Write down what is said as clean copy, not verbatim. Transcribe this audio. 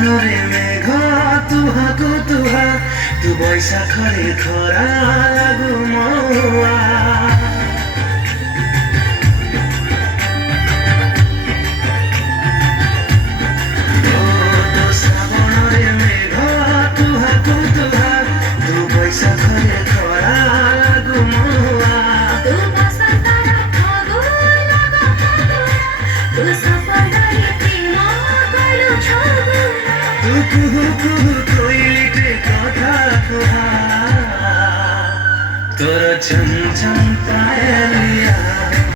ଶ୍ରାବଣରେ ମେଘ ତୁହା କୁତୁହା ତୁ ବୈଶାଖରେ ଖରା ଲାଗୁ ମହୁଆ ଶ୍ରାବଣରେ ମେଘ ତୁହା କୁତୁହା ତୁ ବୈଶାଖରେ ଖରା ଲାଗୁ ମହୁଆ तू बसंतर फागुन तू सफरदारी प्रेम गलु छगुना तू कुहु कुहु कोइलिटे कथा कुहा तोर छम छम पायलिया